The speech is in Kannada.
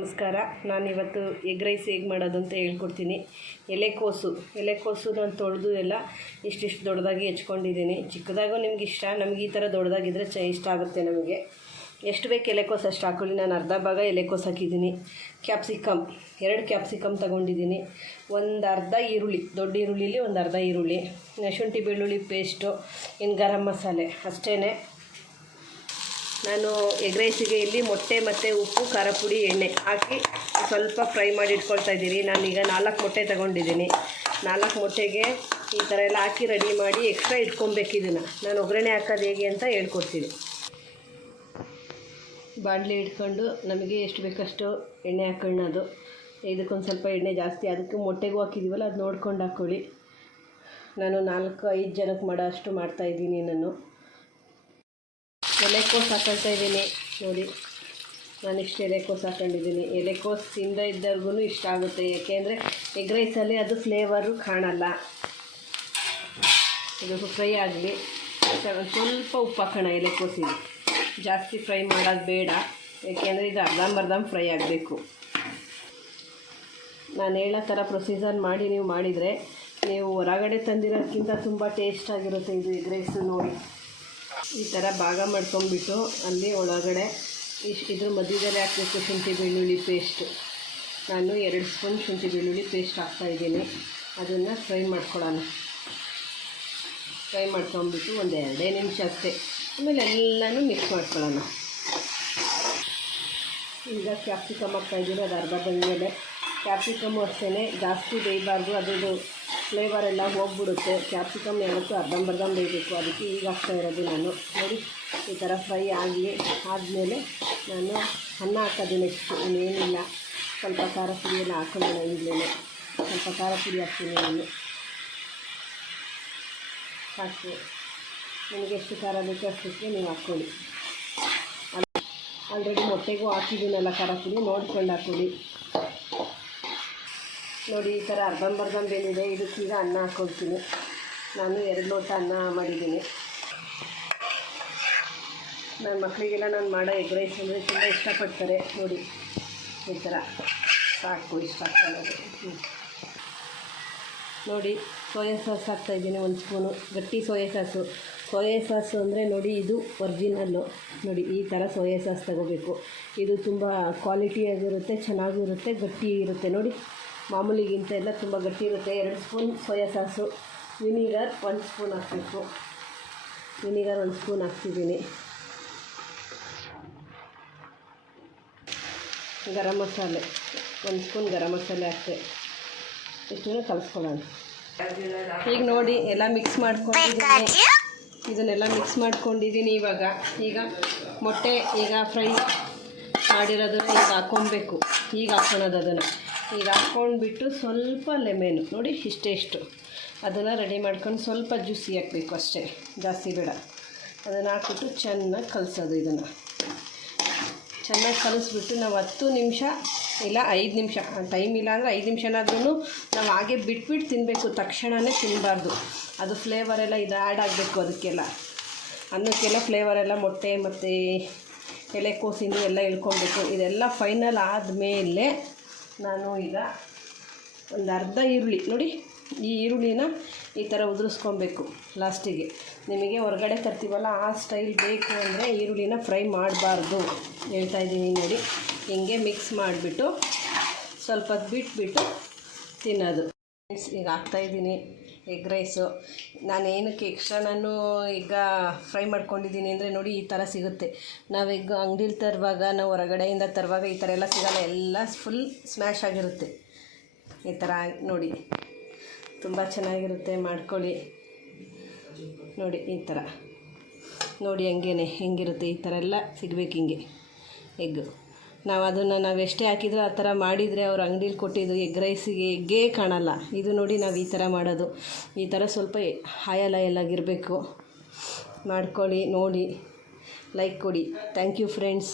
ನಮಸ್ಕಾರ. ನಾನಿವತ್ತು ಎಗ್ ರೈಸ್ ಹೇಗೆ ಮಾಡೋದು ಅಂತ ಹೇಳ್ಕೊಡ್ತೀನಿ ಎಲೆಕೋಸು ಎಲೆಕೋಸು ನಾನು ತೊಳೆದು ಎಲ್ಲ ಇಷ್ಟಿಷ್ಟು ದೊಡ್ಡದಾಗಿ ಹೆಚ್ಕೊಂಡಿದ್ದೀನಿ. ಚಿಕ್ಕದಾಗೂ ನಿಮ್ಗೆ ಇಷ್ಟ, ನಮ್ಗೆ ಈ ಥರ ದೊಡ್ಡದಾಗಿದ್ದರೆ ಚ ಇಷ್ಟ ಆಗುತ್ತೆ ನಮಗೆ. ಎಷ್ಟು ಬೇಕು ಎಲೆಕೋಸು ಅಷ್ಟು ಹಾಕೊಳ್ಳಿ. ನಾನು ಅರ್ಧ ಭಾಗ ಎಲೆಕೋಸು ಹಾಕಿದ್ದೀನಿ. ಕ್ಯಾಪ್ಸಿಕಮ್ ಎರಡು ಕ್ಯಾಪ್ಸಿಕಮ್ ತಗೊಂಡಿದ್ದೀನಿ. ಒಂದು ಅರ್ಧ ಈರುಳ್ಳಿ, ದೊಡ್ಡ ಈರುಳ್ಳಿಲಿ ಒಂದು ಅರ್ಧ ಈರುಳ್ಳಿ, ಶುಂಠಿ ಬೆಳ್ಳುಳ್ಳಿ ಪೇಸ್ಟು ಇನ್ನು ಗರಂ ಮಸಾಲೆ. ಅಷ್ಟೇ ನಾನು ಎಗ್ ರೈಸಿಗೆ ಇಲ್ಲಿ ಮೊಟ್ಟೆ ಮತ್ತು ಉಪ್ಪು, ಖಾರ ಪುಡಿ, ಎಣ್ಣೆ ಹಾಕಿ ಸ್ವಲ್ಪ ಫ್ರೈ ಮಾಡಿ ಇಟ್ಕೊಳ್ತಾ ಇದ್ದೀರಿ. ನಾನೀಗ ನಾಲ್ಕು ಮೊಟ್ಟೆ ತಗೊಂಡಿದ್ದೀನಿ. ನಾಲ್ಕು ಮೊಟ್ಟೆಗೆ ಈ ಥರ ಎಲ್ಲ ಹಾಕಿ ರೆಡಿ ಮಾಡಿ ಎಕ್ಸ್ಟ್ರಾ ಇಟ್ಕೊಬೇಕು ಇದನ್ನು. ನಾನು ಒಗ್ಗರಣೆ ಹಾಕೋದು ಹೇಗೆ ಅಂತ ಹೇಳ್ಕೊಡ್ತೀನಿ. ಬಾಣಲಿ ಇಟ್ಕೊಂಡು ನಮಗೆ ಎಷ್ಟು ಬೇಕಷ್ಟು ಎಣ್ಣೆ ಹಾಕೊಳ್ಳೋದು ಇದಕ್ಕೊಂದು ಸ್ವಲ್ಪ ಎಣ್ಣೆ ಜಾಸ್ತಿ. ಅದಕ್ಕೆ ಮೊಟ್ಟೆಗೂ ಹಾಕಿದ್ದೀವಲ್ಲ ಅದು ನೋಡ್ಕೊಂಡು ಹಾಕ್ಕೊಳ್ಳಿ ನಾನು ನಾಲ್ಕು ಐದು ಜನಕ್ಕೆ ಮಾಡೋ ಅಷ್ಟು ಮಾಡ್ತಾಯಿದ್ದೀನಿ ನಾನು ಎಲೆಕೋಸು ಹಾಕೊಳ್ತಾ ಇದ್ದೀನಿ. ನೋಡಿ, ನಾನು ಇಷ್ಟು ಎಲೆಕೋಸ್ ಹಾಕೊಂಡಿದ್ದೀನಿ. ಎಲೆಕೋಸು ತಿಂದ ಇದ್ದವ್ರಿಗೂ ಇಷ್ಟ ಆಗುತ್ತೆ. ಏಕೆಂದರೆ ಎಗ್ ರೈಸಲ್ಲಿ ಅದು ಫ್ಲೇವರು ಕಾಣಲ್ಲ. ಇದು ಫ್ರೈ ಆಗಲಿ. ಸ್ವಲ್ಪ ಉಪ್ಪು ಹಾಕೋಣ ಎಲೆಕೋಸಿಗೆ ಜಾಸ್ತಿ ಫ್ರೈ ಮಾಡೋದು ಬೇಡ. ಏಕೆಂದರೆ ಇದು ಅರ್ಧಂಬರ್ಧಂ ಫ್ರೈ ಆಗಬೇಕು. ನಾನು ಹೇಳೋ ಥರ ಪ್ರೊಸೀಜರ್ ಮಾಡಿ ನೀವು ಮಾಡಿದರೆ, ನೀವು ಹೊರಗಡೆ ತಂದಿರೋದಕ್ಕಿಂತ ತುಂಬ ಟೇಸ್ಟಾಗಿರುತ್ತೆ ಇದು ಎಗ್ ರೈಸು ನೋಡಿ. ಈ ಥರ ಭಾಗ ಮಾಡ್ಕೊಂಬಿಟ್ಟು ಅಲ್ಲಿ ಒಳಗಡೆ ಇಶ್ ಇದ್ರ ಮಧ್ಯದಲ್ಲಿ ಹಾಕಬೇಕು ಶುಂಠಿ ಬೆಳ್ಳುಳ್ಳಿ ಪೇಸ್ಟು ನಾನು ಎರಡು ಸ್ಪೂನ್ ಶುಂಠಿ ಬೆಳ್ಳುಳ್ಳಿ ಪೇಸ್ಟ್ ಹಾಕ್ತಾಯಿದ್ದೀನಿ ಅದನ್ನು ಫ್ರೈ ಮಾಡ್ಕೊಳ್ಳೋಣ. ಫ್ರೈ ಮಾಡ್ಕೊಂಬಿಟ್ಟು ಒಂದು ಎರಡೇ ನಿಮಿಷ ಅಷ್ಟೇ. ಆಮೇಲೆ ಎಲ್ಲನೂ ಮಿಕ್ಸ್ ಮಾಡ್ಕೊಳ್ಳೋಣ. ಈಗ ಕ್ಯಾಪ್ಸಿಕಮ್ ಹಾಕ್ತಾಯಿದ್ದೀನಿ ಅದು ಅರ್ಧ ಬಂದಮೇಲೆ. ಕ್ಯಾಪ್ಸಿಕಮ್ಮು ಅಷ್ಟೇ ಜಾಸ್ತಿ ಬೇಯಬಾರ್ದು, ಅದ್ರದ್ದು ಫ್ಲೇವರ್ ಎಲ್ಲ ಹೋಗ್ಬಿಡುತ್ತೆ. ಕ್ಯಾಪ್ಸಿಕಮ್ ಯಾವತ್ತೂ ಅರ್ಧಂಬರ್ಧಂ ಬೇಯಬೇಕು ಅದಕ್ಕೆ ಈಗ ಹಾಕ್ತಾ ಇರೋದು ನಾನು. ನೋಡಿ, ಈ ಥರ ಫ್ರೈ ಆಗಲಿ ಆದಮೇಲೆ ನಾನು ಅನ್ನ ಹಾಕೋದು ನೆಕ್ಸ್ಟ್ ಇನ್ನೇನಿಲ್ಲ. ಸ್ವಲ್ಪ ಖಾರ ಪುಡಿ ಎಲ್ಲ ಹಾಕೊಳ್ಳೋಣ ಈಗಲೇ. ಸ್ವಲ್ಪ ಖಾರ ಪುಡಿ ಹಾಕ್ತೀನಿ ನಾನು. ಸಾಕು. ನಿಮಗೆ ಎಷ್ಟು ಖಾರ ಬೇಕು ಅಷ್ಟಕ್ಕೆ ನೀವು ಹಾಕ್ಕೊಳ್ಳಿ. ಆಲ್ರೆಡಿ ಮೊಟ್ಟೆಗೂ ಹಾಕಿದ್ದೀನಲ್ಲ ಖಾರ ಪುಡಿ. ನೋಡ್ಕೊಂಡು ಹಾಕ್ಕೊಳ್ಳಿ. ನೋಡಿ, ಈ ಥರ ಅರ್ಧಂಬರ್ಧಂ ಬೆಂದಿದೆ. ಇದಕ್ಕೀಗ ಅನ್ನ ಹಾಕ್ಕೊಳ್ತೀನಿ ನಾನು ಎರಡು ಲೋಟ ಅನ್ನ ಮಾಡಿದ್ದೀನಿ. ನನ್ನ ಮಕ್ಕಳಿಗೆಲ್ಲ ನಾನು ಮಾಡೋ ಎಗ್ ರೈಸ್ ಅಂದರೆ ತುಂಬ ಇಷ್ಟಪಡ್ತಾರೆ. ನೋಡಿ, ಈ ಥರ ಸಾಕು ಇಷ್ಟ ನೋಡಿ, ಸೋಯಾ ಸಾಸ್ ಹಾಕ್ತಾಯಿದ್ದೀನಿ ಒಂದು ಸ್ಪೂನು. ಗಟ್ಟಿ ಸೋಯಾ ಸಾಸು. ಸೋಯಾ ಸಾಸು ಅಂದರೆ ನೋಡಿ, ಇದು ಒರ್ಜಿನಲ್ಲು ನೋಡಿ, ಈ ಥರ ಸೋಯಾ ಸಾಸ್ ತಗೋಬೇಕು. ಇದು ತುಂಬ ಕ್ವಾಲಿಟಿಯಾಗಿರುತ್ತೆ ಚೆನ್ನಾಗೂ ಇರುತ್ತೆ ಗಟ್ಟಿ ಇರುತ್ತೆ. ನೋಡಿ ಮಾಮೂಲಿಗಿಂತ ಎಲ್ಲ ತುಂಬ ಗಟ್ಟಿ ಇರುತ್ತೆ. ಎರಡು ಸ್ಪೂನ್ ಸೋಯಾ ಸಾಸು, ವಿನಿಗರ್ ಒಂದು ಸ್ಪೂನ್ ಹಾಕಬೇಕು. ವಿನಿಗರ್ ಒಂದು ಸ್ಪೂನ್ ಹಾಕ್ತಿದ್ದೀನಿ. ಗರಂ ಮಸಾಲೆ, ಒಂದು ಸ್ಪೂನ್ ಗರಂ ಮಸಾಲೆ ಹಾಕ್ತೆ. ಇಷ್ಟನ್ನು ಕಲಿಸ್ಕೊಳ್ಳೋಣ. ಈಗ ನೋಡಿ, ಎಲ್ಲ ಮಿಕ್ಸ್ ಮಾಡ್ಕೊಂಡಿದ್ದೀನಿ. ಇದನ್ನೆಲ್ಲ ಮಿಕ್ಸ್ ಮಾಡ್ಕೊಂಡಿದ್ದೀನಿ ಇವಾಗ. ಈಗ ಮೊಟ್ಟೆ, ಈಗ ಫ್ರೈ ಮಾಡಿರೋದನ್ನು ಈಗ ಹಾಕ್ಕೊಬೇಕು. ಈಗ ಹಾಕ್ಕೊಳೋದು ಅದನ್ನು. ಈಗ ಹಾಕ್ಕೊಂಡ್ಬಿಟ್ಟು ಸ್ವಲ್ಪ ಲೆಮೆನು. ನೋಡಿ ಇಷ್ಟೇ ಇಷ್ಟು ಅದನ್ನು ರೆಡಿ ಮಾಡ್ಕೊಂಡು ಸ್ವಲ್ಪ ಜ್ಯೂಸಿ ಹಾಕಬೇಕು ಅಷ್ಟೇ. ಜಾಸ್ತಿ ಬೇಡ. ಅದನ್ನು ಹಾಕ್ಬಿಟ್ಟು ಚೆನ್ನಾಗಿ ಕಲಸೋದು ಇದನ್ನು. ಚೆನ್ನಾಗಿ ಕಲಿಸ್ಬಿಟ್ಟು ನಾವು ಹತ್ತು ನಿಮಿಷ ಇಲ್ಲ ಐದು ನಿಮಿಷ ಟೈಮ್ ಇಲ್ಲ ಅಂದರೆ ಐದು ನಿಮಿಷನಾದ್ರೂ ನಾವು ಹಾಗೆ ಬಿಟ್ಬಿಟ್ಟು ತಿನ್ನಬೇಕು ತಕ್ಷಣವೇ ತಿನ್ನಬಾರ್ದು ಅದು ಫ್ಲೇವರ್ ಎಲ್ಲ ಇದು ಆ್ಯಡ್ ಆಗಬೇಕು ಅದಕ್ಕೆಲ್ಲ. ಅನ್ನಕ್ಕೆಲ್ಲ ಫ್ಲೇವರ್ ಎಲ್ಲ ಮೊಟ್ಟೆ ಮತ್ತು ಎಲೆಕೋಸಿಂದು ಎಲ್ಲ ಇಳ್ಕೊಬೇಕು ಇದೆಲ್ಲ ಫೈನಲ್ ಆದಮೇಲೆ ನಾನು ಈಗ ಒಂದು ಅರ್ಧ ಈರುಳ್ಳಿ, ನೋಡಿ, ಈ ಈರುಳ್ಳಿನ ಈ ಥರ ಉದುರಿಸ್ಕೊಬೇಕು ಲಾಸ್ಟಿಗೆ. ನಿಮಗೆ ಹೊರಗಡೆ ತರ್ತೀವಲ್ಲ, ಆ ಸ್ಟೈಲ್ ಬೇಕು ಅಂದರೆ ಈರುಳ್ಳಿನ ಫ್ರೈ ಮಾಡಬಾರ್ದು ಹೇಳ್ತಾ ಇದ್ದೀನಿ, ನೋಡಿ. ಹಿಂಗೆ ಮಿಕ್ಸ್ ಮಾಡಿಬಿಟ್ಟು ಸ್ವಲ್ಪ ಬಿಟ್ಬಿಟ್ಟು ತಿನ್ನೋದು. ಈಗ ಹಾಕ್ತಾಯಿದ್ದೀನಿ ಎಗ್ ರೈಸು. ನಾನು ಏನಕ್ಕೆ ಎಕ್ಸ್ಟ್ರಾ ನಾನು ಈಗ ಫ್ರೈ ಮಾಡ್ಕೊಂಡಿದ್ದೀನಿ ಅಂದರೆ ನೋಡಿ ಈ ಥರ ಸಿಗುತ್ತೆ. ನಾವು ಎಗ್ ಅಂಗಡೀಲಿ ತರುವಾಗ, ನಾವು ಹೊರಗಡೆಯಿಂದ ತರುವಾಗ ಈ ಥರ ಎಲ್ಲ ಸಿಗಲ್ಲ. ಎಲ್ಲ ಫುಲ್ ಸ್ಮ್ಯಾಶ್ ಆಗಿರುತ್ತೆ. ಈ ಥರ ನೋಡಿ. ತುಂಬ ಚೆನ್ನಾಗಿರುತ್ತೆ. ಮಾಡ್ಕೊಳ್ಳಿ. ನೋಡಿ ಈ ಥರ. ನೋಡಿ ಹಂಗೇನೆ, ಹೆಂಗಿರುತ್ತೆ. ಈ ಥರ ಎಲ್ಲ ಸಿಗ್ಬೇಕು ಹಿಂಗೆ. ಎಗ್ಗು ನಾವು ಅದನ್ನು ನಾವು ಎಷ್ಟೇ ಹಾಕಿದರೂ ಆ ಥರ ಮಾಡಿದರೆ ಅವ್ರು ಅಂಗಡೀಲಿ ಕೊಟ್ಟಿದ್ದು ಎಗ್ ರೈಸಿಗೆ ಎಗ್ಗೇ ಕಾಣಲ್ಲ. ಇದು ನೋಡಿ ನಾವು ಈ ಥರ ಮಾಡೋದು. ಈ ಥರ ಸ್ವಲ್ಪ ಆಯಲ್ ಎಲ್ಲಾಗಿರಬೇಕು ಮಾಡ್ಕೊಳ್ಳಿ, ನೋಡಿ. ಲೈಕ್ ಕೊಡಿ. Thank you friends